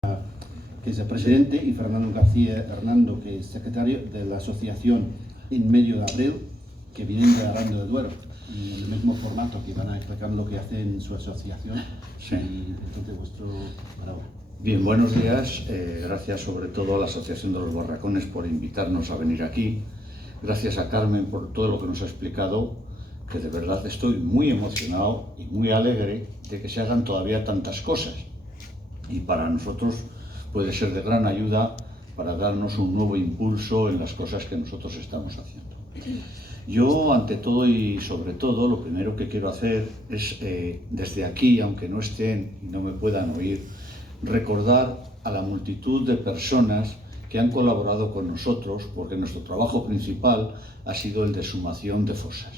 que es el presidente, y Fernando García Hernando, que es secretario de la asociación En Medio de Abril, que vienen de Aranda de Duero, y en el mismo formato, que van a explicar lo que hacen en su asociación. Sí. Y entonces vuestro palabra. Bien, buenos días. Gracias sobre todo a la Asociación de los Barracones por invitarnos a venir aquí. Gracias a Carmen por todo lo que nos ha explicado, que de verdad estoy muy emocionado y muy alegre de que se hagan todavía tantas cosas. Y para nosotros puede ser de gran ayuda para darnos un nuevo impulso en las cosas que nosotros estamos haciendo. Yo, ante todo y sobre todo, lo primero que quiero hacer es, desde aquí, aunque no estén y no me puedan oír, recordar a la multitud de personas que han colaborado con nosotros, porque nuestro trabajo principal ha sido el de exhumación de fosas.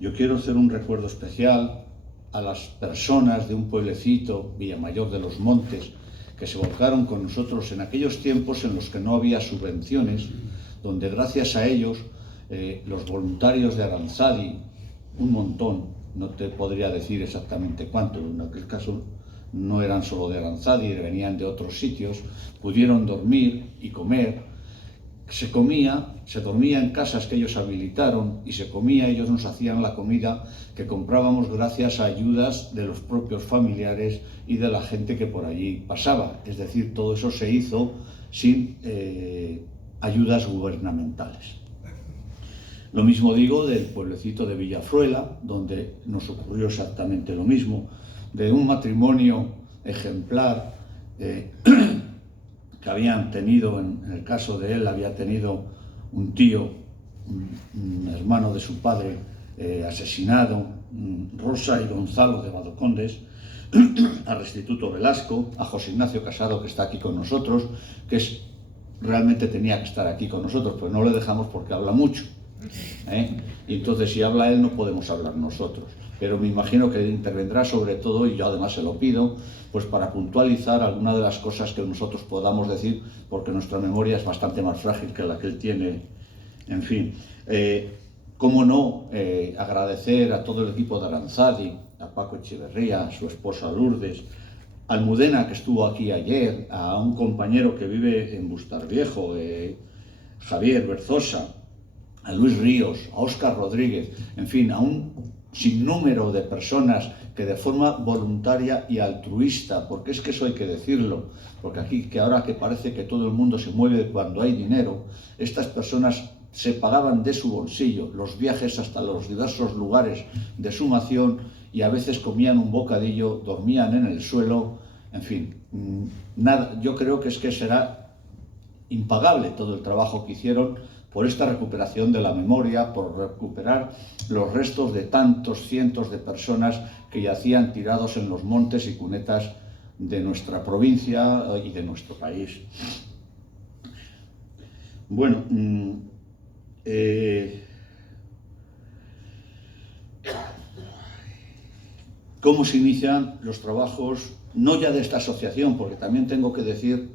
Yo quiero hacer un recuerdo especial a las personas de un pueblecito, Villamayor de los Montes, que se volcaron con nosotros en aquellos tiempos en los que no había subvenciones, donde gracias a ellos los voluntarios de Aranzadi, un montón, no te podría decir exactamente cuánto, en aquel caso no eran solo de Aranzadi, venían de otros sitios, pudieron dormir y comer. Se dormía en casas que ellos habilitaron y se comía, ellos nos hacían la comida que comprábamos gracias a ayudas de los propios familiares y de la gente que por allí pasaba. Es decir, todo eso se hizo sin ayudas gubernamentales. Lo mismo digo del pueblecito de Villafruela, donde nos ocurrió exactamente lo mismo, de un matrimonio ejemplar que habían tenido, en el caso de él, había tenido un tío, un hermano de su padre asesinado, Rosa y Gonzalo de Badocondes, a Restituto Velasco, a José Ignacio Casado, que está aquí con nosotros, realmente tenía que estar aquí con nosotros, pues no le dejamos porque habla mucho. Y entonces si habla él no podemos hablar nosotros, pero me imagino que intervendrá sobre todo, y yo además se lo pido, pues para puntualizar alguna de las cosas que nosotros podamos decir, porque nuestra memoria es bastante más frágil que la que él tiene. En fin, cómo no agradecer a todo el equipo de Aranzadi, a Paco Echeverría, a su esposa Lourdes, a Almudena, que estuvo aquí ayer, a un compañero que vive en Bustarviejo, Javier Berzosa, a Luis Ríos, a Óscar Rodríguez, en fin, a un sinnúmero de personas que de forma voluntaria y altruista, porque es que eso hay que decirlo, porque aquí, que ahora que parece que todo el mundo se mueve cuando hay dinero, estas personas se pagaban de su bolsillo los viajes hasta los diversos lugares de exhumación y a veces comían un bocadillo, dormían en el suelo, en fin, nada, yo creo que será impagable todo el trabajo que hicieron por esta recuperación de la memoria, por recuperar los restos de tantos cientos de personas que yacían tirados en los montes y cunetas de nuestra provincia y de nuestro país. Bueno, ¿cómo se inician los trabajos, no ya de esta asociación, porque también tengo que decir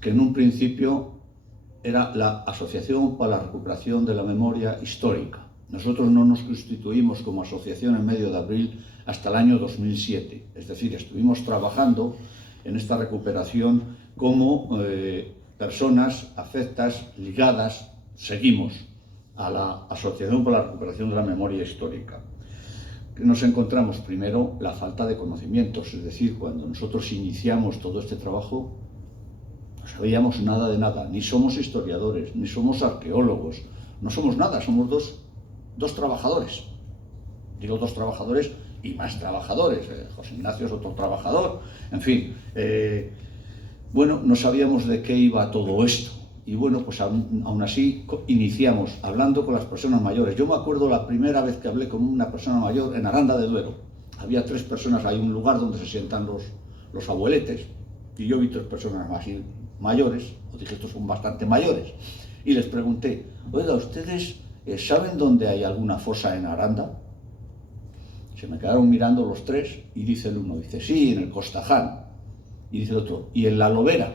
que en un principio era la Asociación para la Recuperación de la Memoria Histórica. Nosotros no nos constituimos como asociación en Medio de Abril hasta el año 2007, es decir, estuvimos trabajando en esta recuperación como personas afectas, ligadas, seguimos a la Asociación para la Recuperación de la Memoria Histórica. Nos encontramos primero la falta de conocimientos, es decir, cuando nosotros iniciamos todo este trabajo, no sabíamos nada de nada, ni somos historiadores, ni somos arqueólogos, no somos nada, somos dos trabajadores. Digo dos trabajadores y más trabajadores, José Ignacio es otro trabajador, en fin. Bueno, no sabíamos de qué iba todo esto. Y bueno, pues aún así iniciamos hablando con las personas mayores. Yo me acuerdo la primera vez que hablé con una persona mayor en Aranda de Duero. Había 3 personas, hay un lugar donde se sientan los abueletes, y yo vi 3 personas más mayores, os dije, estos son bastante mayores, y les pregunté, oiga, ¿ustedes saben dónde hay alguna fosa en Aranda? Se me quedaron mirando los 3 y dice el uno, dice, sí, en el Costaján, y dice el otro, ¿y en la Lobera?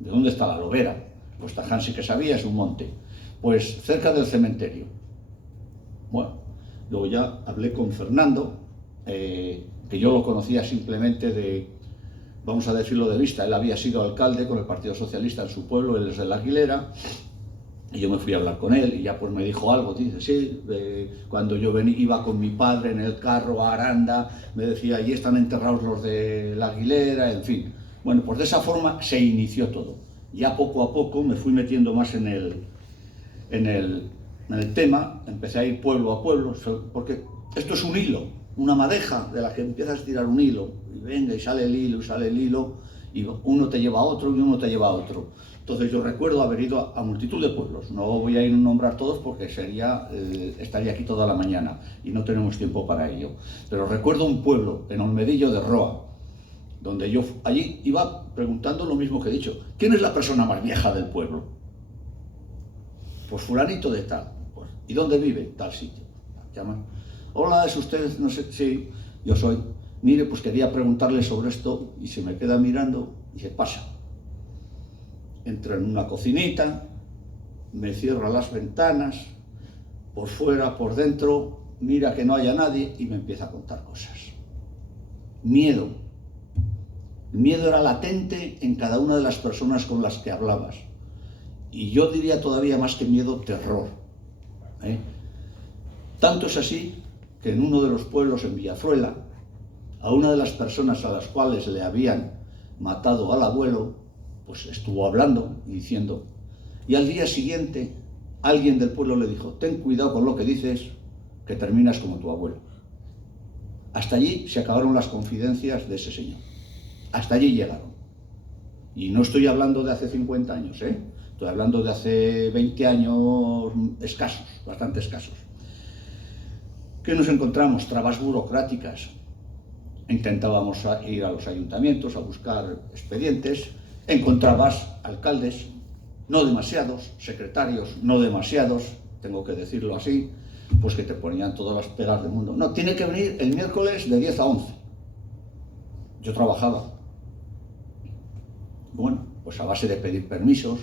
¿De dónde está la Lobera? Costaján sí que sabía, es un monte, pues cerca del cementerio. Bueno, luego ya hablé con Fernando, que yo lo conocía simplemente vamos a decirlo de vista, él había sido alcalde con el Partido Socialista en su pueblo, él es de La Aguilera, y yo me fui a hablar con él y ya pues me dijo algo, dice, sí, cuando yo iba con mi padre en el carro a Aranda, me decía, allí están enterrados los de La Aguilera, en fin. Bueno, pues de esa forma se inició todo. Ya poco a poco me fui metiendo más en el tema, empecé a ir pueblo a pueblo, porque esto es un hilo, una madeja de la que empiezas a tirar un hilo, y venga, y sale el hilo, y sale el hilo, y uno te lleva a otro, y uno te lleva a otro. Entonces yo recuerdo haber ido a multitud de pueblos, no voy a ir a nombrar todos porque estaría aquí toda la mañana, y no tenemos tiempo para ello. Pero recuerdo un pueblo, en Olmedillo de Roa, donde yo allí iba preguntando lo mismo que he dicho, ¿quién es la persona más vieja del pueblo? Pues fulanito de tal. Pues, ¿y dónde vive? Tal sitio. Llaman. Hola, ¿es usted? No sé. Sí, yo soy. Mire, pues quería preguntarle sobre esto y se me queda mirando y se pasa. Entra en una cocinita, me cierra las ventanas, por fuera, por dentro, mira que no haya nadie y me empieza a contar cosas. Miedo. El miedo era latente en cada una de las personas con las que hablabas. Y yo diría todavía más que miedo, terror. Tanto es así que en uno de los pueblos en Villafruela, a una de las personas a las cuales le habían matado al abuelo, pues estuvo hablando y diciendo, y al día siguiente alguien del pueblo le dijo, ten cuidado con lo que dices, que terminas como tu abuelo. Hasta allí se acabaron las confidencias de ese señor. Hasta allí llegaron. Y no estoy hablando de hace 50 años, estoy hablando de hace 20 años escasos, bastante escasos. ¿Qué nos encontramos? Trabas burocráticas. Intentábamos ir a los ayuntamientos a buscar expedientes, encontrabas alcaldes, no demasiados, secretarios, no demasiados, tengo que decirlo así, pues que te ponían todas las pegas del mundo. No, tiene que venir el miércoles de 10 a 11. Yo trabajaba. Bueno, pues a base de pedir permisos,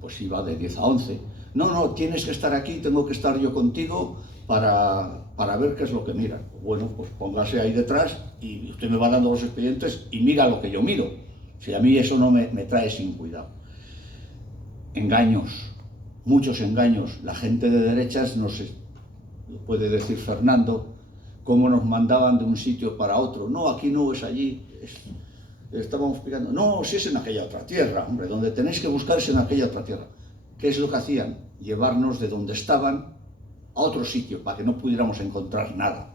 pues iba de 10 a 11. No, tienes que estar aquí, tengo que estar yo contigo para ver qué es lo que miran. Bueno, pues póngase ahí detrás y usted me va dando los expedientes y mira lo que yo miro. Si a mí eso no me trae sin cuidado. Engaños, muchos engaños. La gente de derechas, no sé, lo puede decir Fernando, cómo nos mandaban de un sitio para otro. No, aquí no, es allí. Estábamos explicando, no, si es en aquella otra tierra, hombre, donde tenéis que buscar es en aquella otra tierra. ¿Qué es lo que hacían? Llevarnos de donde estaban a otro sitio para que no pudiéramos encontrar nada.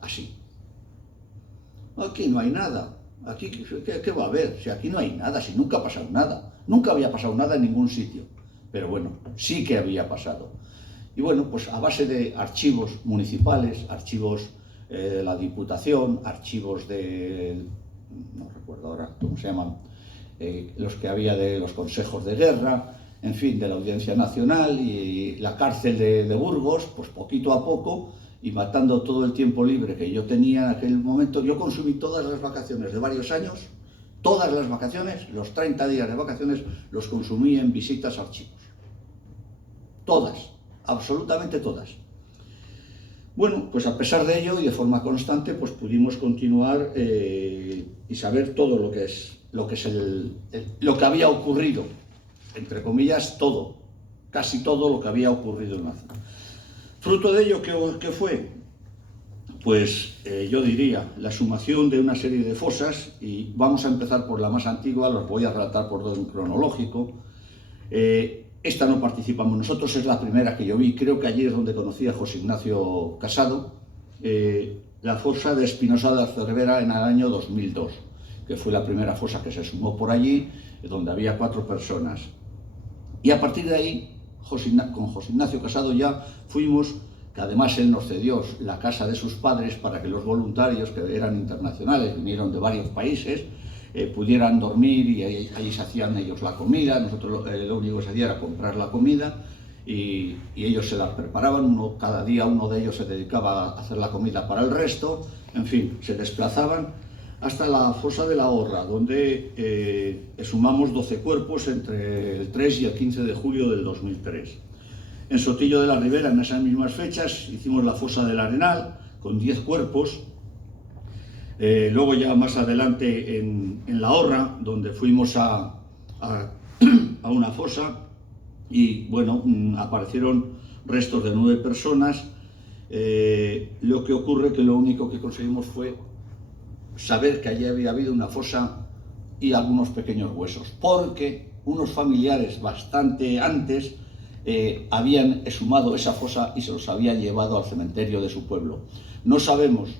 Así. Aquí no hay nada. Aquí, ¿qué va a haber? Si aquí no hay nada, si nunca ha pasado nada. Nunca había pasado nada en ningún sitio. Pero bueno, sí que había pasado. Y bueno, pues a base de archivos municipales, archivos de la Diputación, archivos de, no recuerdo ahora cómo se llaman, los que había de los consejos de guerra, en fin, de la Audiencia Nacional y la cárcel de Burgos, pues poquito a poco, y matando todo el tiempo libre que yo tenía en aquel momento, yo consumí todas las vacaciones de varios años, todas las vacaciones, los 30 días de vacaciones, los consumí en visitas a archivos. Todas, absolutamente todas. Bueno, pues a pesar de ello y de forma constante, pues pudimos continuar y saber todo lo que había ocurrido, entre comillas, todo, casi todo lo que había ocurrido en la zona. Fruto de ello, ¿qué fue? Pues yo diría, la sumación de una serie de fosas, y vamos a empezar por la más antigua, los voy a relatar por orden cronológico. Esta no participamos nosotros, es la primera que yo vi, creo que allí es donde conocí a José Ignacio Casado, la fosa de Espinosa de la Cervera en el año 2002, que fue la primera fosa que se sumó por allí, donde había 4 personas. Y a partir de ahí, con José Ignacio Casado ya fuimos, que además él nos cedió la casa de sus padres para que los voluntarios, que eran internacionales, vinieron de varios países, pudieran dormir y ahí se hacían ellos la comida. Nosotros lo único que se hacía era comprar la comida y ellos se la preparaban, cada día uno de ellos se dedicaba a hacer la comida para el resto, en fin, se desplazaban hasta la fosa de la Horra, donde exhumamos 12 cuerpos entre el 3 y el 15 de julio del 2003. En Sotillo de la Ribera, en esas mismas fechas, hicimos la fosa del Arenal, con 10 cuerpos. Luego ya más adelante en La Horra, donde fuimos a una fosa y bueno, aparecieron restos de 9 personas. Lo que ocurre que lo único que conseguimos fue saber que allí había habido una fosa y algunos pequeños huesos, porque unos familiares bastante antes habían exhumado esa fosa y se los habían llevado al cementerio de su pueblo. No sabemos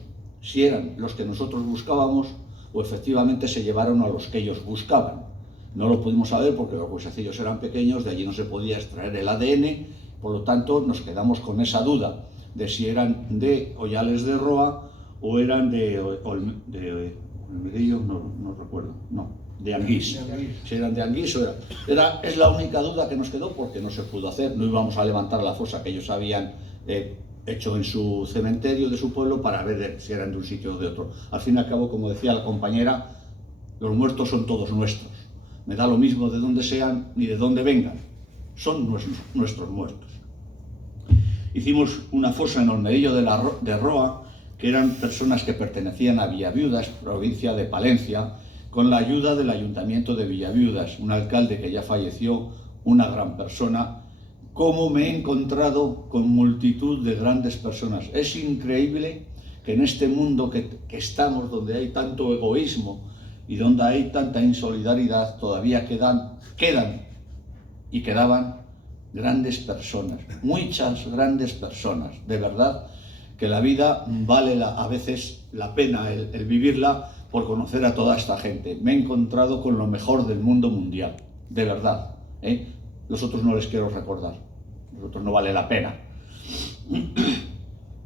si eran los que nosotros buscábamos o efectivamente se llevaron a los que ellos buscaban. No lo pudimos saber porque los huesecillos eran pequeños, de allí no se podía extraer el ADN, por lo tanto nos quedamos con esa duda de si eran de Ollales de Roa o eran de Olmedillo, no recuerdo, no, de Anguís. Si eran de Anguís o es la única duda que nos quedó porque no se pudo hacer. No íbamos a levantar la fosa que ellos habían hecho en su cementerio de su pueblo para ver si eran de un sitio o de otro. Al fin y al cabo, como decía la compañera, los muertos son todos nuestros. Me da lo mismo de dónde sean ni de dónde vengan. Son nuestros muertos. Hicimos una fosa en Olmedillo de Roa, que eran personas que pertenecían a Villaviudas, provincia de Palencia, con la ayuda del Ayuntamiento de Villaviudas, un alcalde que ya falleció, una gran persona. Cómo me he encontrado con multitud de grandes personas. Es increíble que en este mundo que estamos, donde hay tanto egoísmo y donde hay tanta insolidaridad, todavía quedaban grandes personas, muchas grandes personas. De verdad que la vida vale a veces la pena el vivirla por conocer a toda esta gente. Me he encontrado con lo mejor del mundo mundial, de verdad. Los otros no les quiero recordar, los otros no vale la pena.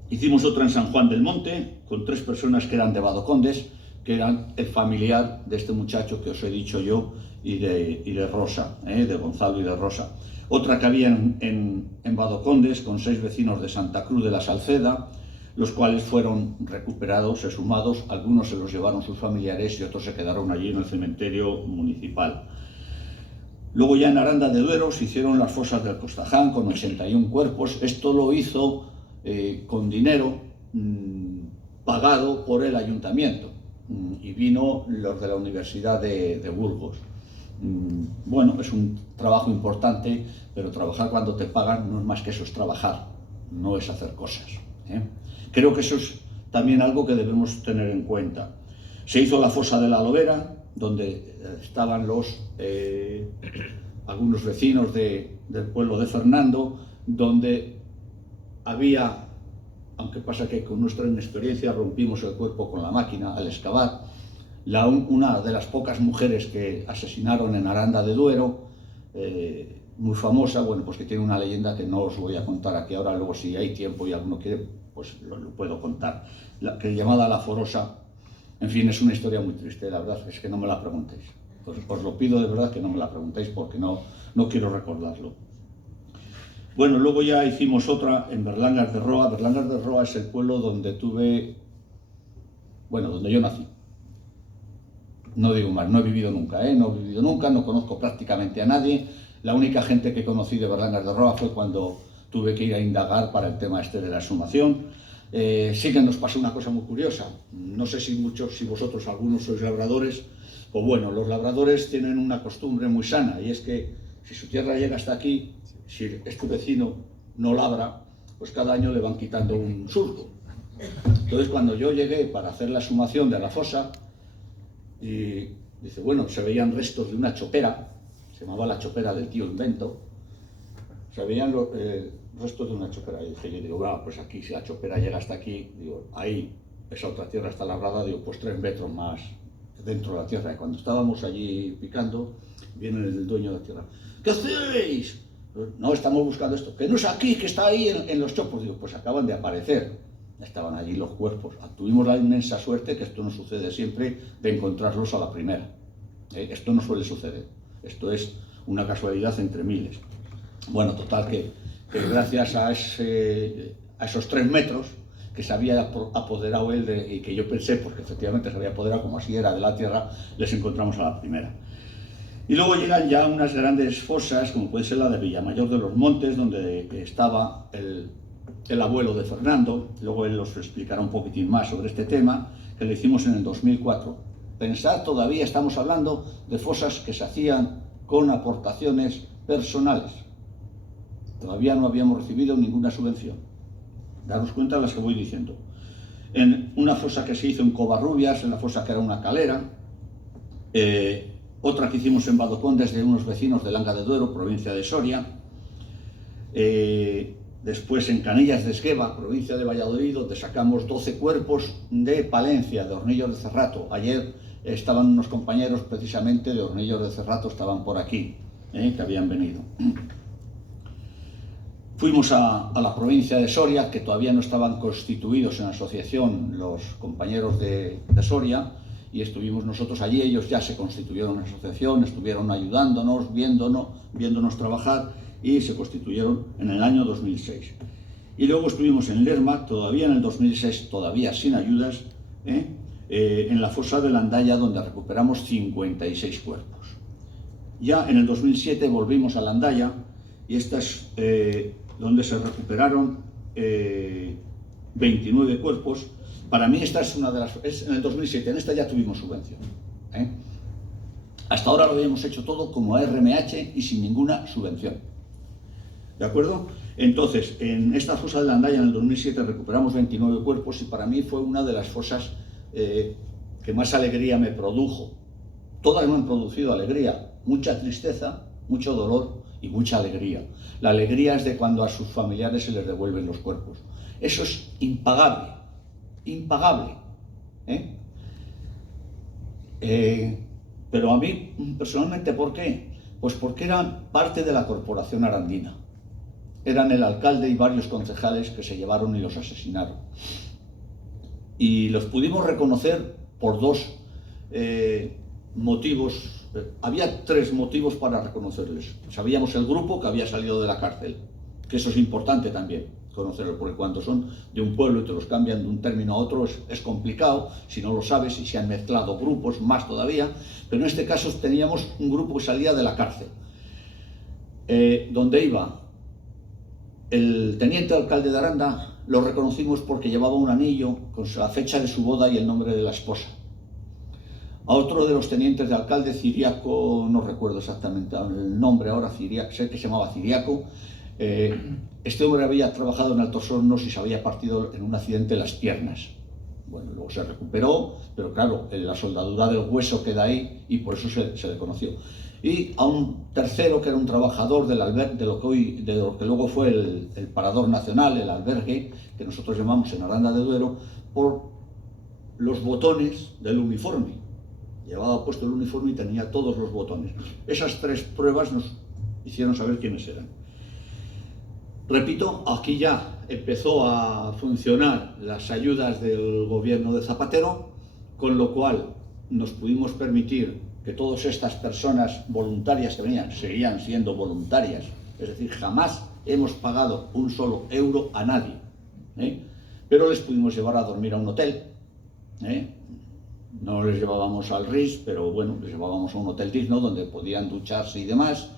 Hicimos otra en San Juan del Monte, con 3 personas que eran de Badocondes, que eran el familiar de este muchacho que os he dicho yo y de Rosa, de Gonzalo y de Rosa. Otra que había en Badocondes, con 6 vecinos de Santa Cruz de la Salceda, los cuales fueron recuperados, exhumados, algunos se los llevaron sus familiares y otros se quedaron allí en el cementerio municipal. Luego ya en Aranda de Duero se hicieron las fosas del Costaján con 81 cuerpos. Esto lo hizo con dinero pagado por el ayuntamiento y vino los de la Universidad de Burgos. Bueno, es un trabajo importante, pero trabajar cuando te pagan no es más que eso, es trabajar, no es hacer cosas. Creo que eso es también algo que debemos tener en cuenta. Se hizo la fosa de la Lobera, donde estaban algunos vecinos del pueblo de Fernando, donde había, aunque pasa que con nuestra inexperiencia rompimos el cuerpo con la máquina al excavar, una de las pocas mujeres que asesinaron en Aranda de Duero, muy famosa, bueno, pues que tiene una leyenda que no os voy a contar aquí ahora, luego si hay tiempo y alguno quiere, pues lo puedo contar, que llamada La Forosa. En fin, es una historia muy triste, la verdad es que no me la preguntéis. Os lo pido de verdad que no me la preguntéis porque no quiero recordarlo. Bueno, luego ya hicimos otra en Berlangas de Roa. Berlangas de Roa es el pueblo donde donde yo nací. No digo más, no he vivido nunca, no conozco prácticamente a nadie. La única gente que conocí de Berlangas de Roa fue cuando tuve que ir a indagar para el tema de la exhumación. Sí que nos pasó una cosa muy curiosa. No sé si vosotros, algunos sois labradores, o bueno, los labradores tienen una costumbre muy sana, y es que si su tierra llega hasta aquí, si tu vecino no labra, pues cada año le van quitando un surco. Entonces, cuando yo llegué para hacer la exhumación de la fosa, y dice, bueno, se veían restos de una chopera, se llamaba la chopera del tío Invento, se veían los restos de una chopera. Y dije, yo digo, bueno, pues aquí, si la chopera llega hasta aquí, digo, ahí, esa otra tierra está labrada, digo, pues 3 metros más dentro de la tierra. Y cuando estábamos allí picando, viene el dueño de la tierra, ¿qué hacéis? No, estamos buscando esto. Que no es aquí, que está ahí en los chopos. Digo, pues acaban de aparecer. Estaban allí los cuerpos. Tuvimos la inmensa suerte, que esto no sucede siempre, de encontrarlos a la primera. Esto no suele suceder. Esto es una casualidad entre miles. Bueno, total que gracias a esos 3 metros que se había apoderado él y que yo pensé, porque efectivamente se había apoderado como así era de la tierra, les encontramos a la primera. Y luego llegan ya unas grandes fosas, como puede ser la de Villamayor de los Montes, donde estaba el abuelo de Fernando. Luego él os explicará un poquitín más sobre este tema, que le hicimos en el 2004. Pensad, todavía estamos hablando de fosas que se hacían con aportaciones personales. Todavía no habíamos recibido ninguna subvención. Daros cuenta de las que voy diciendo. En una fosa que se hizo en Covarrubias, en la fosa que era una calera, otra que hicimos en Badocón desde unos vecinos de Langa de Duero, provincia de Soria, después en Canillas de Esgueva, provincia de Valladolid, donde sacamos 12 cuerpos de Palencia, de Hornillos de Cerrato. Ayer estaban unos compañeros precisamente de Hornillos de Cerrato, estaban por aquí, que habían venido. Fuimos a la provincia de Soria, que todavía no estaban constituidos en asociación los compañeros de Soria, y estuvimos nosotros allí. Ellos ya se constituyeron en asociación, estuvieron ayudándonos, viéndonos trabajar, y se constituyeron en el año 2006. Y luego estuvimos en Lerma, todavía en el 2006, todavía sin ayudas, en la fosa de Landaya, donde recuperamos 56 cuerpos. Ya en el 2007 volvimos a Landaya, y esta es donde se recuperaron 29 cuerpos. Para mí esta es una de las... Es en el 2007, en esta ya tuvimos subvención. Hasta ahora lo habíamos hecho todo como RMH y sin ninguna subvención. ¿De acuerdo? Entonces, en esta fosa de Landaya en el 2007 recuperamos 29 cuerpos, y para mí fue una de las fosas que más alegría me produjo. Todas me han producido alegría, mucha tristeza, mucho dolor y mucha alegría. La alegría es de cuando a sus familiares se les devuelven los cuerpos. Eso es impagable, impagable. Pero a mí, personalmente, ¿por qué? Pues porque eran parte de la corporación arandina. Eran el alcalde y varios concejales que se llevaron y los asesinaron. Y los pudimos reconocer por dos motivos. Había tres motivos para reconocerles. Sabíamos el grupo que había salido de la cárcel, que eso es importante también, conocerlo, porque cuando son de un pueblo y te los cambian de un término a otro es complicado, si no lo sabes, y se han mezclado grupos, más todavía. Pero en este caso teníamos un grupo que salía de la cárcel, donde iba el teniente alcalde de Aranda. Lo reconocimos porque llevaba un anillo con la fecha de su boda y el nombre de la esposa. A otro de los tenientes de alcalde, Ciriaco, no recuerdo exactamente el nombre ahora, sé que se llamaba Ciriaco. Este hombre había trabajado en Altos Hornos y se había partido en un accidente las piernas. Bueno, luego se recuperó, pero claro, la soldadura del hueso queda ahí y por eso se le conoció. Y a un tercero, que era un trabajador del albergue, de lo que luego fue el Parador Nacional, el albergue, que nosotros llamamos en Aranda de Duero, por los botones del uniforme. Llevaba puesto el uniforme y tenía todos los botones. Esas tres pruebas nos hicieron saber quiénes eran. Repito, aquí ya empezó a funcionar las ayudas del gobierno de Zapatero, con lo cual nos pudimos permitir que todas estas personas voluntarias que venían, seguían siendo voluntarias, es decir, jamás hemos pagado un solo euro a nadie, pero les pudimos llevar a dormir a un hotel. No les llevábamos al RIS, pero bueno, les llevábamos a un hotel digno donde podían ducharse y demás,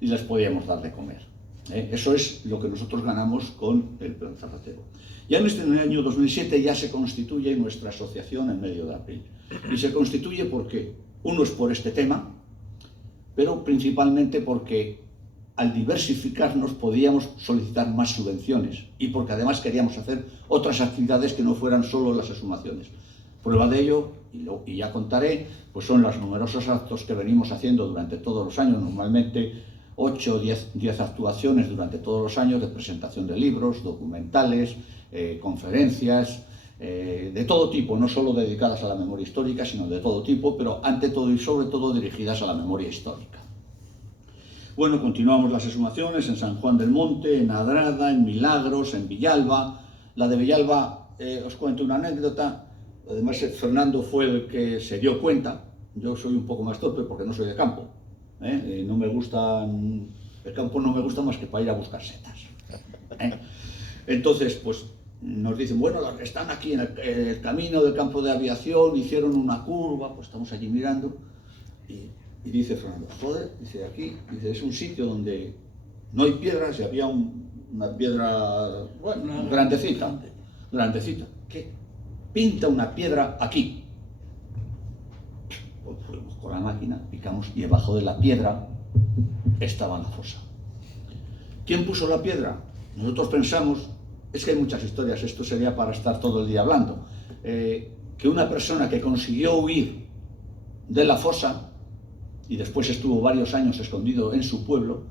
y les podíamos dar de comer. Eso es lo que nosotros ganamos con el Plan Zapatero. Ya en este año 2007 ya se constituye nuestra asociación en medio de abril. Y se constituye porque, uno es por este tema, pero principalmente porque al diversificarnos podíamos solicitar más subvenciones, y porque además queríamos hacer otras actividades que no fueran solo las exhumaciones. Prueba de ello, y ya contaré, pues son los numerosos actos que venimos haciendo durante todos los años, normalmente 8 o 10 actuaciones durante todos los años, de presentación de libros, documentales, conferencias, de todo tipo, no solo dedicadas a la memoria histórica, sino de todo tipo, pero ante todo y sobre todo dirigidas a la memoria histórica. Bueno, continuamos las exhumaciones en San Juan del Monte, en Adrada, en Milagros, en Villalba. La de Villalba, os cuento una anécdota. Además, Fernando fue el que se dio cuenta. Yo soy un poco más torpe porque no soy de campo. No me gustan, el campo no me gusta más que para ir a buscar setas. Entonces, pues nos dicen, bueno, las que están aquí en el camino del campo de aviación hicieron una curva, pues estamos allí mirando, y dice Fernando, joder, dice, aquí, dice, es un sitio donde no hay piedras y había una piedra, bueno, grandecita. ¿Qué? pinta una piedra aquí. Pues fuimos con la máquina, picamos y debajo de la piedra estaba la fosa. ¿Quién puso la piedra? Nosotros pensamos, es que hay muchas historias, esto sería para estar todo el día hablando, que una persona que consiguió huir de la fosa y después estuvo varios años escondido en su pueblo,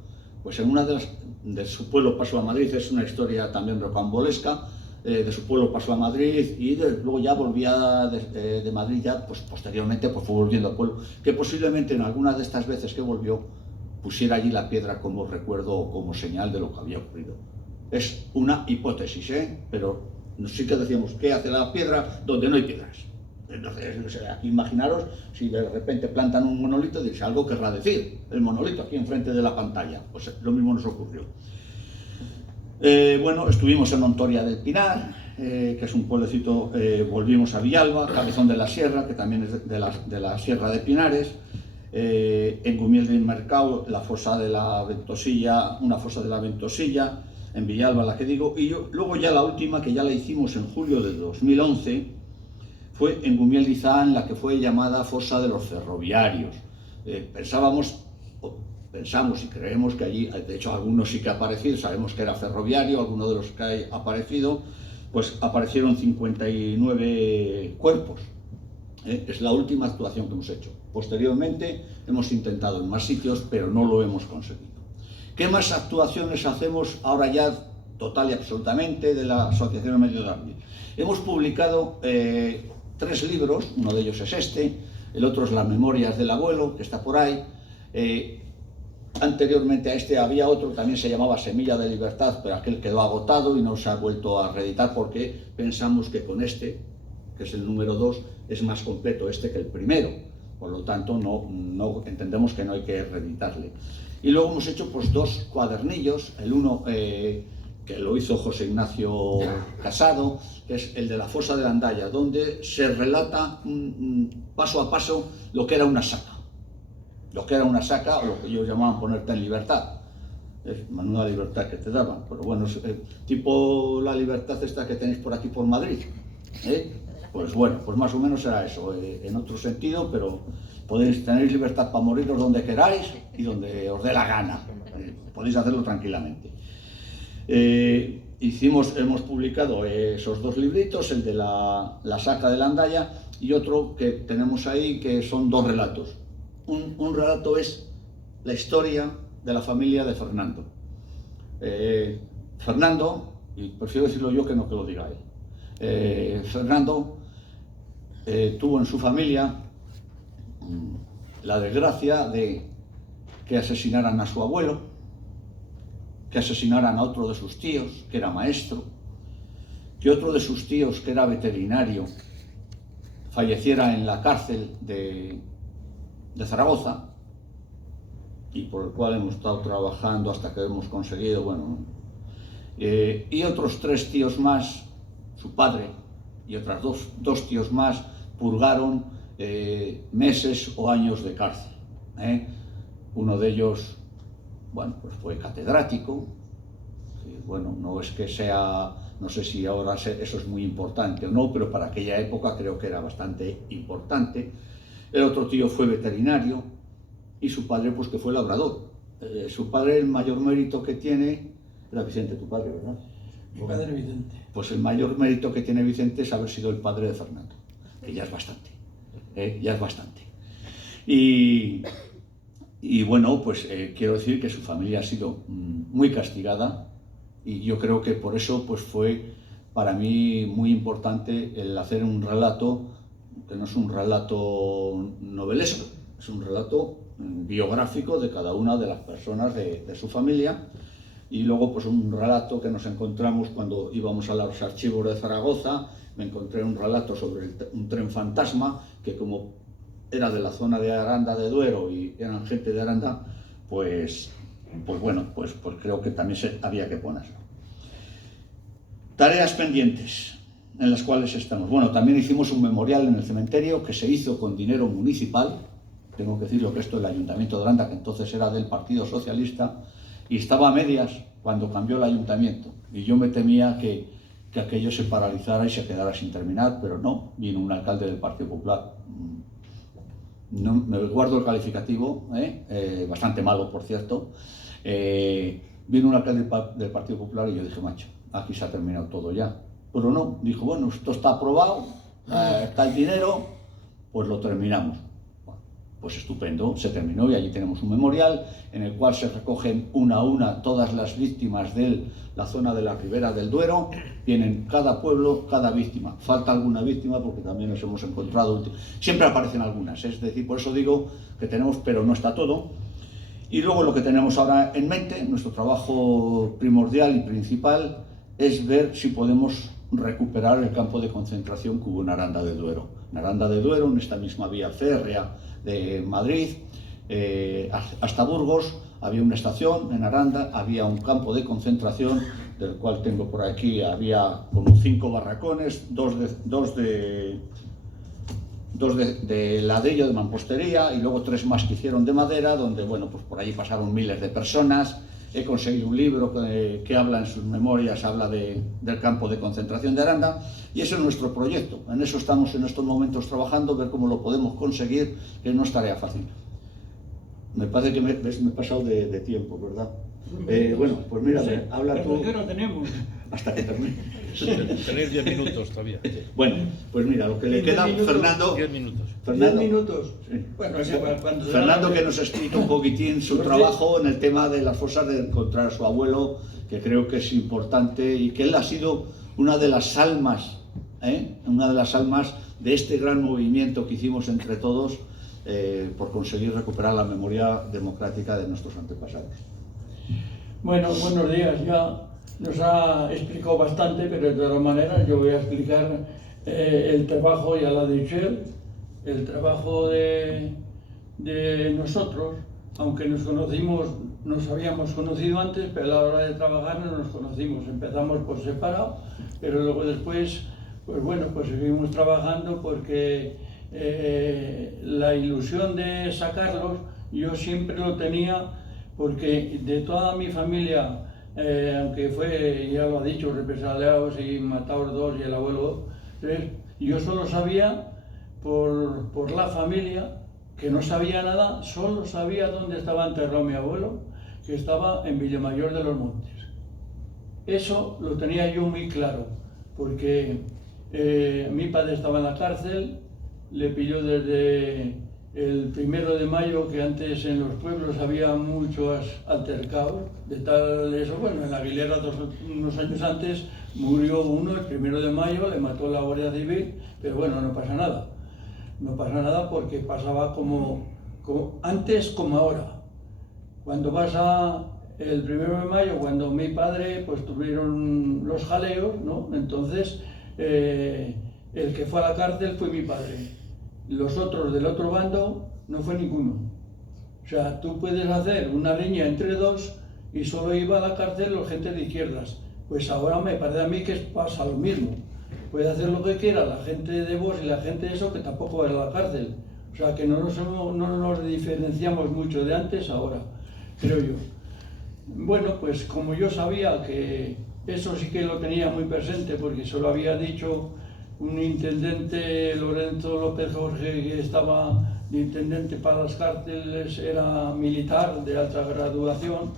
pues en una de su pueblo pasó a Madrid, es una historia también rocambolesca, de su pueblo pasó a Madrid y luego ya volvía de Madrid, ya pues posteriormente pues fue volviendo al pueblo, que posiblemente en alguna de estas veces que volvió pusiera allí la piedra como recuerdo o como señal de lo que había ocurrido. Es una hipótesis, pero sí que decíamos, ¿qué hace la piedra donde no hay piedras? Entonces, aquí imaginaros, si de repente plantan un monolito, dice, algo querrá decir el monolito aquí enfrente de la pantalla. Pues lo mismo nos ocurrió. Bueno, estuvimos en Montoria del Pinar, que es un pueblecito, volvimos a Villalba, Cabezón de la Sierra, que también es de la Sierra de Pinares, en Gumiel del Mercado, la fosa de la Ventosilla, una fosa de la Ventosilla, en Villalba la que digo, y luego ya la última, que ya la hicimos en julio de 2011, fue en Gumiel de Izán, la que fue llamada Fosa de los Ferroviarios. Pensamos y creemos que allí, de hecho algunos sí que ha aparecido, sabemos que era ferroviario, algunos de los que ha aparecido, pues aparecieron 59 cuerpos. Es la última actuación que hemos hecho. Posteriormente hemos intentado en más sitios, pero no lo hemos conseguido. ¿Qué más actuaciones hacemos ahora ya total y absolutamente de la Asociación de Medio de Abril? Hemos publicado 3 libros, uno de ellos es este, el otro es Las Memorias del Abuelo, que está por ahí. Anteriormente a este había otro, también se llamaba Semilla de Libertad, pero aquel quedó agotado y no se ha vuelto a reeditar porque pensamos que con este, que es el número 2, es más completo este que el primero. Por lo tanto, no entendemos que no hay que reeditarle. Y luego hemos hecho pues 2 cuadernillos, el uno que lo hizo José Ignacio Casado, que es el de la fosa de la Andaya, donde se relata paso a paso lo que era una saca. Lo que era una saca, o lo que ellos llamaban ponerte en libertad. Es menuda libertad que te daban, pero bueno, es, tipo la libertad esta que tenéis por aquí por Madrid. Pues bueno, pues más o menos era eso, en otro sentido, pero podéis tener libertad para moriros donde queráis y donde os dé la gana. Podéis hacerlo tranquilamente. Hemos publicado esos 2 libritos, el de la saca de la Andaya y otro que tenemos ahí que son 2 relatos. Un relato es la historia de la familia de Fernando. Fernando, y prefiero decirlo yo que no que lo diga él, Fernando tuvo en su familia la desgracia de que asesinaran a su abuelo, que asesinaran a otro de sus tíos, que era maestro, que otro de sus tíos, que era veterinario, falleciera en la cárcel de Zaragoza, y por el cual hemos estado trabajando hasta que hemos conseguido, bueno, y otros 3 tíos más, su padre y otras dos tíos más, purgaron meses o años de cárcel. Uno de ellos, bueno, pues fue catedrático, que, bueno, no es que sea, no sé si ahora eso es muy importante o no, pero para aquella época creo que era bastante importante. El otro tío fue veterinario y su padre pues que fue labrador. Su padre, el mayor mérito que tiene, era Vicente, tu padre, ¿verdad? Mi padre Vicente. Pues el mayor mérito que tiene Vicente es haber sido el padre de Fernando, que ya es bastante, ya es bastante. Y bueno, pues quiero decir que su familia ha sido muy castigada y yo creo que por eso pues fue para mí muy importante el hacer un relato que no es un relato novelesco, es un relato biográfico de cada una de las personas de su familia. Y luego pues un relato que nos encontramos cuando íbamos a los archivos de Zaragoza, me encontré un relato sobre un tren fantasma, que como era de la zona de Aranda de Duero y eran gente de Aranda, pues bueno, pues creo que también había que ponerlo. Tareas pendientes en las cuales estamos. Bueno, también hicimos un memorial en el cementerio que se hizo con dinero municipal. Tengo que decirlo que esto el Ayuntamiento de Aranda, que entonces era del Partido Socialista, y estaba a medias cuando cambió el ayuntamiento. Y yo me temía que que aquello se paralizara y se quedara sin terminar, pero no, vino un alcalde del Partido Popular. No, me guardo el calificativo, bastante malo, por cierto. Vino un alcalde del Partido Popular y yo dije, macho, aquí se ha terminado todo ya. Pero no, dijo, bueno, esto está aprobado, está el dinero, pues lo terminamos. Bueno, pues estupendo, se terminó y allí tenemos un memorial en el cual se recogen una a una todas las víctimas de la zona de la Ribera del Duero. Vienen cada pueblo, cada víctima. Falta alguna víctima porque también nos hemos encontrado, siempre aparecen algunas, es decir, por eso digo que tenemos, pero no está todo. Y luego lo que tenemos ahora en mente, nuestro trabajo primordial y principal, es ver si podemos recuperar el campo de concentración que hubo en Aranda de Duero. En Aranda de Duero, en esta misma vía férrea de Madrid, hasta Burgos, había una estación en Aranda, había un campo de concentración, del cual tengo por aquí, había como 5 barracones, dos de ladrillo de mampostería y luego 3 más que hicieron de madera, donde, bueno, pues por allí pasaron miles de personas. He conseguido un libro que habla en sus memorias, habla del campo de concentración de Aranda, y ese es nuestro proyecto. En eso estamos en estos momentos trabajando, ver cómo lo podemos conseguir, que no es tarea fácil. Me parece que me he pasado de tiempo, ¿verdad? Bueno, pues mira, sí, habla tú. ¿Por qué no tenemos? Hasta que termine. Tenéis 10 minutos todavía. Bueno, pues mira, lo que le queda, Fernando. 10 minutos. Fernando, 10 minutos. Sí. Bueno, sí, cuando Fernando, que nos explica un poquitín su trabajo en el tema de las fosas, de encontrar a su abuelo, que creo que es importante y que él ha sido una de las almas, una de las almas de este gran movimiento que hicimos entre todos por conseguir recuperar la memoria democrática de nuestros antepasados. Bueno, buenos días. Ya nos ha explicado bastante, pero de todas maneras yo voy a explicar el trabajo, ya lo ha dicho él, el trabajo de nosotros, aunque nos habíamos conocido antes, pero a la hora de trabajar no nos conocimos. Empezamos por separado, pero luego después, pues bueno, pues seguimos trabajando porque la ilusión de sacarlos yo siempre lo tenía, porque de toda mi familia, aunque fue, ya lo ha dicho, represaliados y matados 2 y el abuelo 3, yo solo sabía por la familia, que no sabía nada, solo sabía dónde estaba enterrado mi abuelo, que estaba en Villamayor de los Montes. Eso lo tenía yo muy claro, porque mi padre estaba en la cárcel, le pilló desde el 1 de mayo, que antes en los pueblos había muchos altercados, de tal eso, bueno, en la Aguilera unos años antes murió uno, el 1 de mayo, le mató la Guardia Civil, pero bueno, no pasa nada. No pasa nada porque pasaba como antes como ahora. Cuando pasa el 1 de mayo, cuando mi padre, pues tuvieron los jaleos, ¿no? Entonces, el que fue a la cárcel fue mi padre. Los otros del otro bando no fue ninguno. O sea, tú puedes hacer una riña entre dos y solo iba a la cárcel la gente de izquierdas. Pues ahora me parece a mí que pasa lo mismo. Puede hacer lo que quiera la gente de Vox y la gente de eso, que tampoco va a la cárcel. O sea, que no nos diferenciamos mucho de antes ahora, creo yo. Bueno, pues como yo sabía que eso sí que lo tenía muy presente, porque se lo había dicho un intendente, Lorenzo López Jorge, que estaba de intendente para las cárceles, era militar de alta graduación,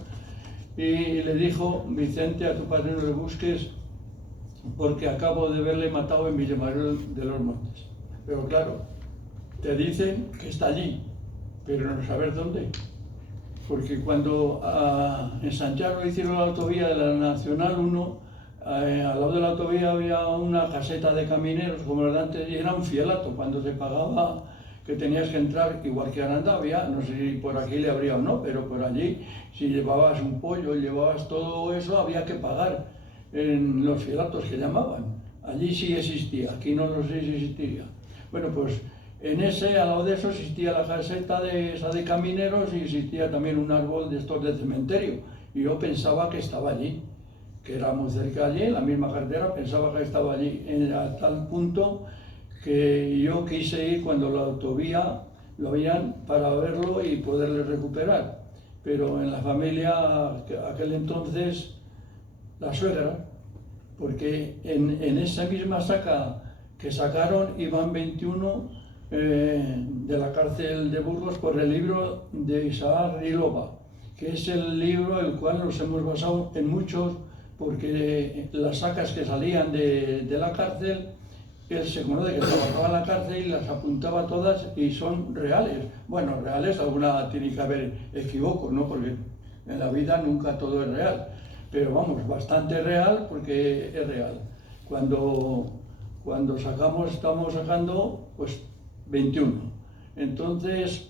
y le dijo: Vicente, a tu padre no le busques, porque acabo de verle matado en Villamayor de los Montes. Pero claro, te dicen que está allí, pero no sabes dónde. Porque cuando en Santiago hicieron la autovía de la Nacional 1, al lado de la autovía había una caseta de camineros, como era antes, y era un fielato. Cuando se pagaba, que tenías que entrar, igual que Aranda, había, no sé si por aquí le habría o no, pero por allí, si llevabas un pollo, llevabas todo eso, había que pagar en los fielatos que llamaban. Allí sí existía, aquí no lo sé si existiría. Bueno, pues en ese, al lado de eso, existía la caseta esa de camineros y existía también un árbol de estos de cementerio. Y yo pensaba que estaba allí, que era muy cerca allí, en la misma carretera, pensaba que estaba allí, a tal punto que yo quise ir cuando la autovía lo habían para verlo y poderle recuperar. Pero en la familia, aquel entonces, la suegra, porque en esa misma saca que sacaron iban 21 de la cárcel de Burgos por el libro de Isaac Rilova, que es el libro el cual nos hemos basado en muchos, porque las sacas que salían de la cárcel, él se conoce que trabajaba en la cárcel y las apuntaba todas y son reales. Bueno, reales, alguna tiene que haber equivoco, ¿no? Porque en la vida nunca todo es real, pero vamos, bastante real porque es real. Cuando estamos sacando, pues 21. Entonces,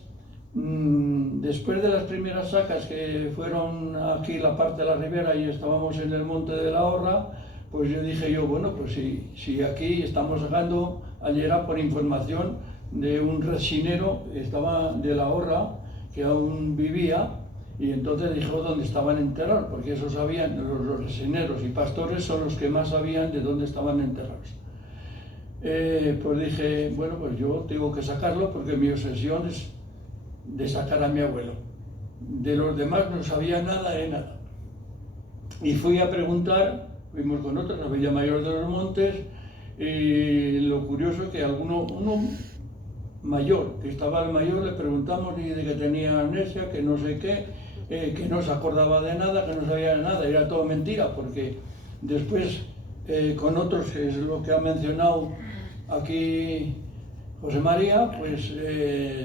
después de las primeras sacas que fueron aquí la parte de la ribera y estábamos en el Monte de la Horra, pues yo dije bueno, pues si aquí estamos sacando, ayer era por información de un resinero, estaba de la Horra, que aún vivía, y entonces dijo dónde estaban enterrados, porque eso sabían, los resineros y pastores son los que más sabían de dónde estaban enterrados. Pues dije, bueno, pues yo tengo que sacarlo porque mi obsesión es de sacar a mi abuelo. De los demás no sabía nada de nada. Y fui a preguntar, fuimos con otros, la Villamayor de los Montes, y lo curioso es que uno mayor, que estaba el mayor, le preguntamos y de que tenía amnesia, que no sé qué, que no se acordaba de nada, que no sabía de nada, era todo mentira, porque después con otros, que es lo que ha mencionado aquí José María, pues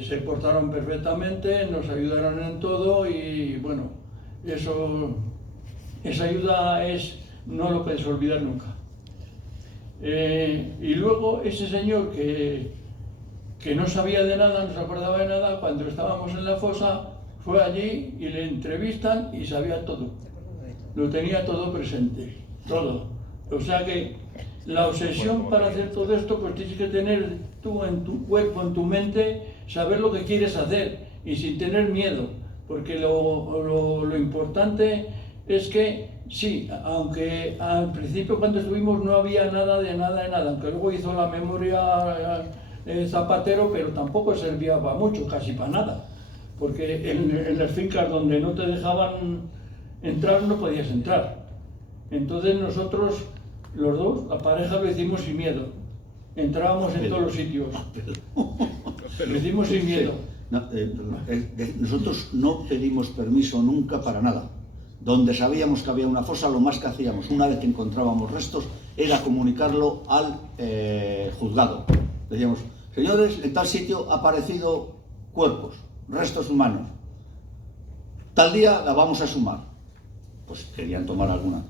se portaron perfectamente, nos ayudaron en todo y bueno, esa ayuda no lo puedes olvidar nunca. Y luego ese señor que no sabía de nada, no se acordaba de nada, cuando estábamos en la fosa, fue allí y le entrevistan y sabía todo. Lo tenía todo presente, todo. O sea que la obsesión para hacer todo esto, pues tienes que tener tú en tu cuerpo, en tu mente, saber lo que quieres hacer y sin tener miedo, porque lo importante es que sí, aunque al principio cuando estuvimos no había nada de nada, aunque luego hizo la memoria Zapatero, pero tampoco servía para mucho, casi para nada, porque en las fincas donde no te dejaban entrar no podías entrar. Entonces nosotros, los dos, la pareja, lo hicimos sin miedo. Entrábamos en todos los sitios. Lo hicimos sin miedo. Nosotros no pedimos permiso nunca para nada. Donde sabíamos que había una fosa, lo más que hacíamos, una vez que encontrábamos restos, era comunicarlo al juzgado. Decíamos, señores, en tal sitio ha aparecido cuerpos, restos humanos. Tal día la vamos a sumar. Pues querían tomar alguna.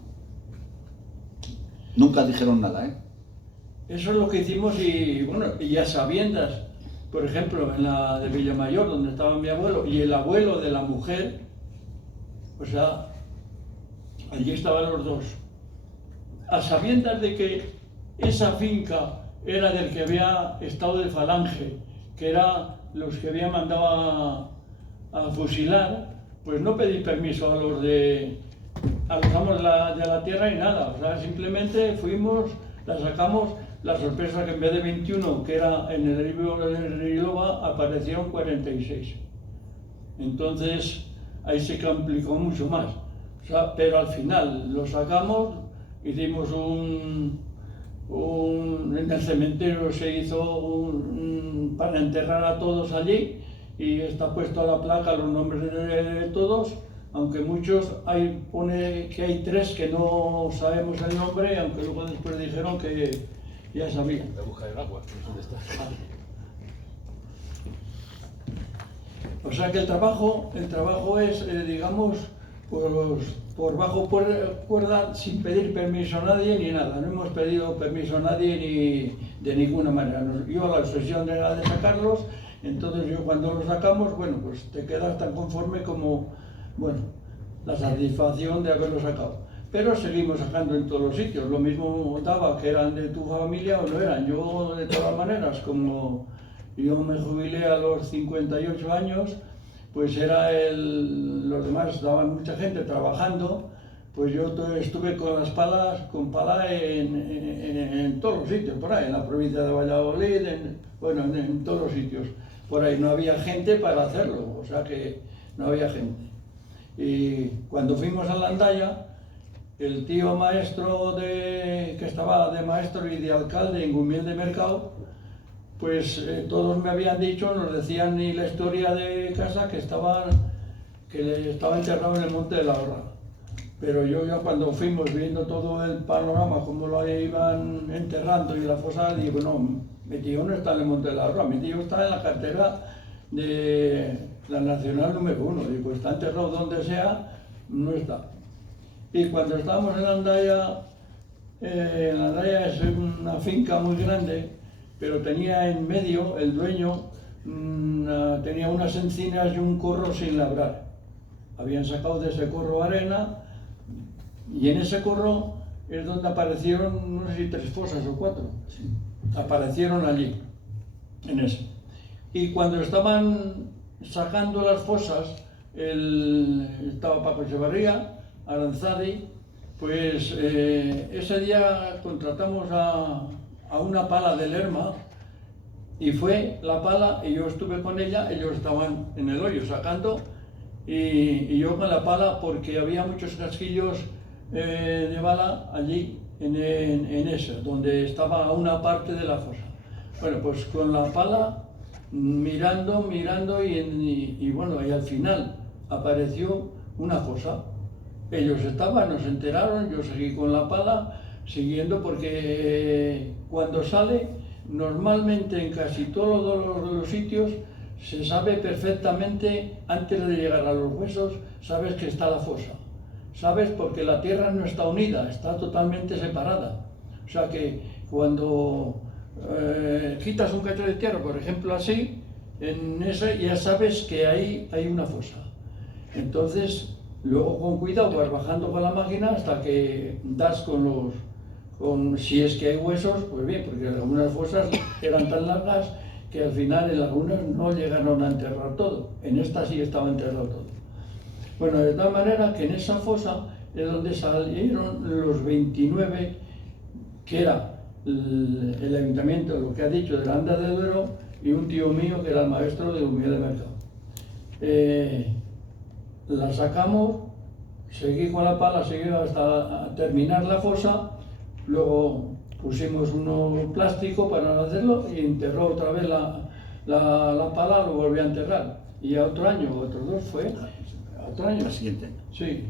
Nunca dijeron nada, ¿eh? Eso es lo que hicimos y bueno, y a sabiendas, por ejemplo, en la de Villamayor, donde estaba mi abuelo, y el abuelo de la mujer, o sea, allí estaban los dos. A sabiendas de que esa finca era del que había estado de Falange, que era los que había mandado a fusilar, pues no pedí permiso a los amos de la tierra y nada, o sea, simplemente fuimos, la sacamos. La sorpresa que en vez de 21, que era en el libro de Rilova, aparecieron 46. Entonces, ahí se complicó mucho más. O sea, pero al final lo sacamos, hicimos en el cementerio se hizo para enterrar a todos allí y está puesto a la placa los nombres de todos, aunque muchos pone que hay 3 que no sabemos el nombre, aunque luego después dijeron que ya sabía. La busca del agua, ¿dónde está? O sea que el trabajo es, digamos, por bajo cuerda, sin pedir permiso a nadie ni nada. No hemos pedido permiso a nadie ni de ninguna manera. Yo la obsesión era de sacarlos, entonces yo cuando los sacamos, bueno, pues te quedas tan conforme como, bueno, la satisfacción de haberlo sacado. Pero seguimos sacando en todos los sitios. Lo mismo daba que eran de tu familia o no eran. Yo, de todas maneras, como yo me jubilé a los 58 años, pues los demás daban mucha gente trabajando, pues yo estuve con las palas, en todos los sitios, por ahí, en la provincia de Valladolid, en todos los sitios. Por ahí no había gente para hacerlo, o sea que no había gente. Y cuando fuimos a la Landaya, el tío maestro que estaba de maestro y de alcalde en Gumiel de Mercado, pues todos me habían dicho, nos decían ni la historia de casa que estaba enterrado en el Monte de la Horra. Pero yo ya cuando fuimos viendo todo el panorama, cómo lo iban enterrando y la fosa, digo, no, mi tío no está en el Monte de la Horra, mi tío está en la cartera de la Nacional número 1. Digo, está enterrado donde sea, no está. Y cuando estábamos en Andaya es una finca muy grande, pero tenía en medio, el dueño tenía unas encinas y un corro sin labrar. Habían sacado de ese corro arena, y en ese corro es donde aparecieron, no sé si 3 fosas o 4, aparecieron allí, en ese. Y cuando estaban sacando las fosas, estaba Paco Echevarría, Aranzadi, pues ese día contratamos a una pala de Lerma, y fue la pala, y yo estuve con ella, ellos estaban en el hoyo sacando, y yo con la pala, porque había muchos casquillos de bala allí en ese, donde estaba una parte de la fosa. Bueno, pues con la pala mirando y bueno, y al final apareció una fosa. Ellos nos enteraron, yo seguí con la pala siguiendo, porque cuando sale, normalmente en casi todos los sitios se sabe perfectamente, antes de llegar a los huesos, sabes que está la fosa. ¿Sabes? Porque la tierra no está unida, está totalmente separada. O sea que cuando quitas un cacho de tierra, por ejemplo así, en ese ya sabes que ahí hay una fosa. Entonces, luego con cuidado vas bajando con la máquina hasta que das si es que hay huesos, pues bien, porque algunas fosas eran tan largas que al final en algunas no llegaron a enterrar todo. En esta sí estaba enterrado todo. Bueno, de tal manera que en esa fosa es donde salieron los 29, que era el ayuntamiento, lo que ha dicho, de Landa de Duero, y un tío mío que era el maestro de Gumiel de Mercado. La sacamos, seguí con la pala, seguí hasta terminar la fosa, luego pusimos uno plástico para no hacerlo y enterró otra vez la pala, lo volví a enterrar. Y a otro año, otros 2 fue. ¿Otro año? El siguiente año. Sí.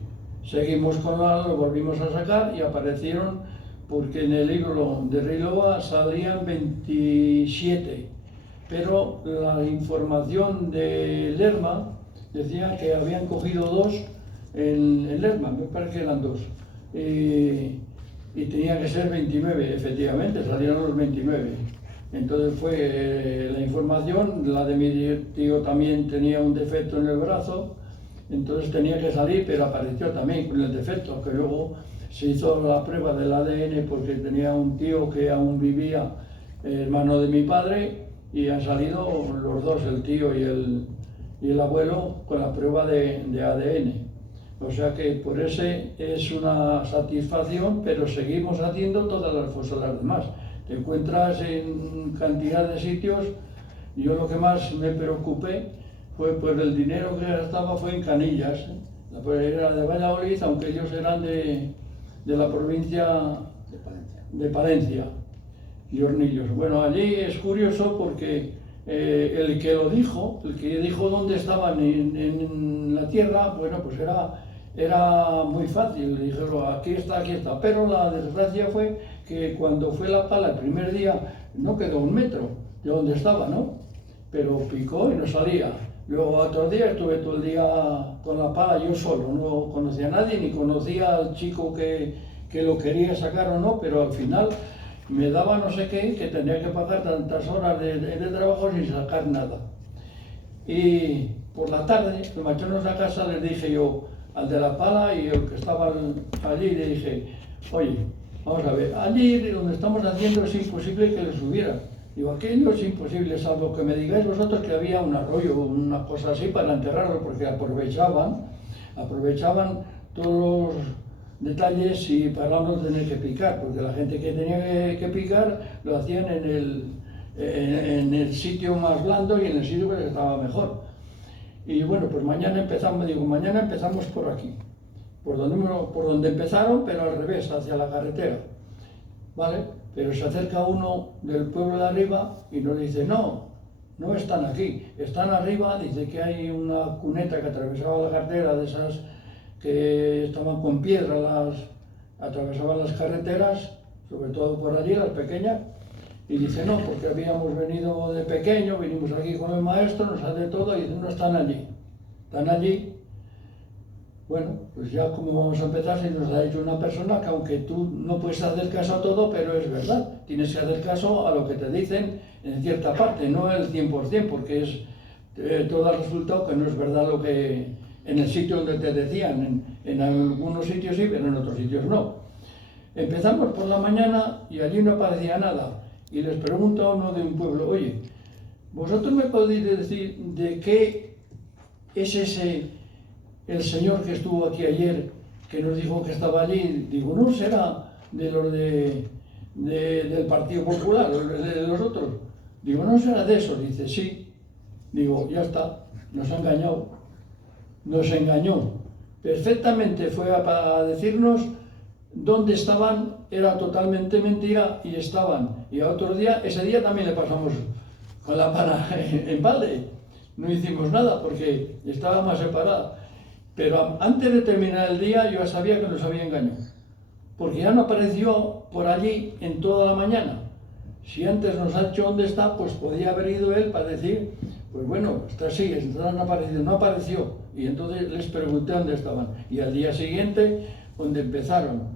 Seguimos lo volvimos a sacar y aparecieron, porque en el libro de Riloa salían 27, pero la información de Lerma decía que habían cogido 2 en Lerma, me parece que eran 2, y tenía que ser 29, efectivamente, salieron los 29. Entonces fue la información, la de mi tío también tenía un defecto en el brazo, entonces tenía que salir, pero apareció también con el defecto, que luego se hizo la prueba del ADN, porque tenía un tío que aún vivía, hermano de mi padre, y han salido los 2, el tío y el abuelo, con la prueba de ADN. O sea que por ese es una satisfacción, pero seguimos haciendo todas las fosas las demás. Te encuentras en cantidad de sitios. Yo lo que más me preocupé fue, pues el dinero que gastaba fue en Canillas, era de Valladolid, aunque ellos eran de la provincia de Palencia y Hornillos. Bueno, allí es curioso porque el que dijo dónde estaban en la tierra, bueno, pues era muy fácil, le dijeron aquí está, pero la desgracia fue que cuando fue la pala el primer día no quedó 1 metro de donde estaba, ¿no? Pero picó y no salía. Luego otro día estuve todo el día con la pala yo solo, no conocía a nadie, ni conocía al chico que lo quería sacar o no, pero al final me daba no sé qué, que tenía que pagar tantas horas de trabajo sin sacar nada. Y por la tarde, los machones a casa, les dije yo al de la pala y el que estaban allí, le dije, oye, vamos a ver, allí donde estamos haciendo es imposible que les subiera. Digo, aquí no es imposible, salvo que me digáis vosotros que había un arroyo o una cosa así para enterrarlo, porque aprovechaban todos los detalles y para no tener que picar, porque la gente que tenía que picar lo hacían en el sitio más blando y en el sitio que estaba mejor. Y bueno, pues mañana empezamos por aquí. por donde empezaron, pero al revés, hacia la carretera, ¿vale? Pero se acerca uno del pueblo de arriba y nos dice, no están aquí, están arriba. Dice que hay una cuneta que atravesaba la carretera, de esas que estaban con piedra, atravesaban las carreteras, sobre todo por allí, las pequeñas. Y dice, no, porque habíamos venido de pequeño, vinimos aquí con el maestro, nos hace todo, y dice, no, están allí. Bueno, pues ya como vamos a empezar, si nos ha dicho una persona que aunque tú no puedes hacer caso a todo, pero es verdad, tienes que hacer caso a lo que te dicen en cierta parte, no el 100%, porque es todo el resultado que no es verdad lo que en el sitio donde te decían, en algunos sitios sí, pero en otros sitios no. Empezamos por la mañana y allí no aparecía nada, y les pregunto a uno de un pueblo, oye, ¿vosotros me podéis decir de qué es ese el señor que estuvo aquí ayer, que nos dijo que estaba allí? Digo, no, será de los del Partido Popular, o de los otros. Digo, no será de eso. Dice, sí. Digo, ya está, nos ha engañado. Nos engañó. Perfectamente fue a decirnos dónde estaban, era totalmente mentira, y estaban. Y a otro día, ese día también le pasamos con la pana en balde. No hicimos nada porque estaba más separada. Pero antes de terminar el día yo ya sabía que nos había engañado, porque ya no apareció por allí en toda la mañana. Si antes nos ha dicho dónde está, pues podía haber ido él para decir, pues bueno, está así, han aparecido. No apareció, y entonces les pregunté dónde estaban. Y al día siguiente, donde empezaron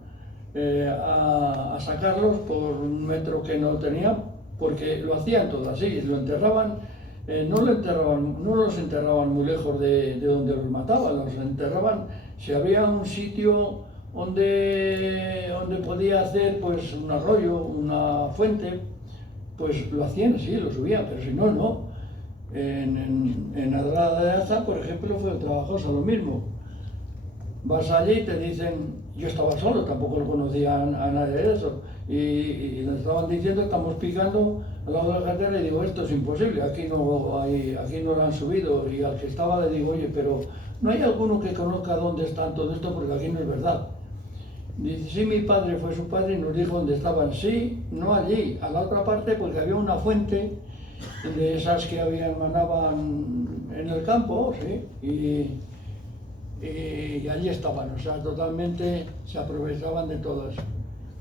a sacarlos por un metro que no tenían, porque lo hacían todo así, lo enterraban. No los enterraban muy lejos de donde los mataban, los enterraban, si había un sitio donde podía hacer pues un arroyo, una fuente, pues lo hacían así, lo subían, pero si no, no. En Adrada de Aza, por ejemplo, fue trabajoso lo mismo. Vas allí y te dicen, yo estaba solo, tampoco lo conocía a nadie de eso, y nos estaban diciendo, estamos picando al lado de la carretera, y digo, esto es imposible, aquí no lo han subido. Y al que estaba le digo, oye, pero ¿no hay alguno que conozca dónde están todo esto? Porque aquí no es verdad. Dice, sí, mi padre fue su padre y nos dijo dónde estaban. Sí, no allí, a la otra parte, porque había una fuente de esas que manaban en el campo, ¿sí? Y allí estaban, o sea, totalmente se aprovechaban de todo eso.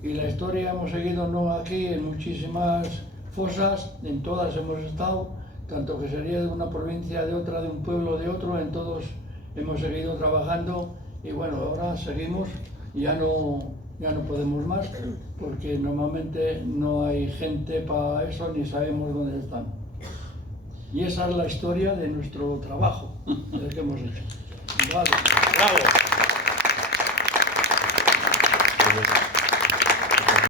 Y la historia hemos seguido, no aquí, en muchísimas fosas, en todas hemos estado, tanto que sería de una provincia, de otra, de un pueblo, de otro, en todos hemos seguido trabajando. Y bueno, ahora seguimos, ya no podemos más, porque normalmente no hay gente para eso, ni sabemos dónde están. Y esa es la historia de nuestro trabajo, el que hemos hecho. Vale. Bravo.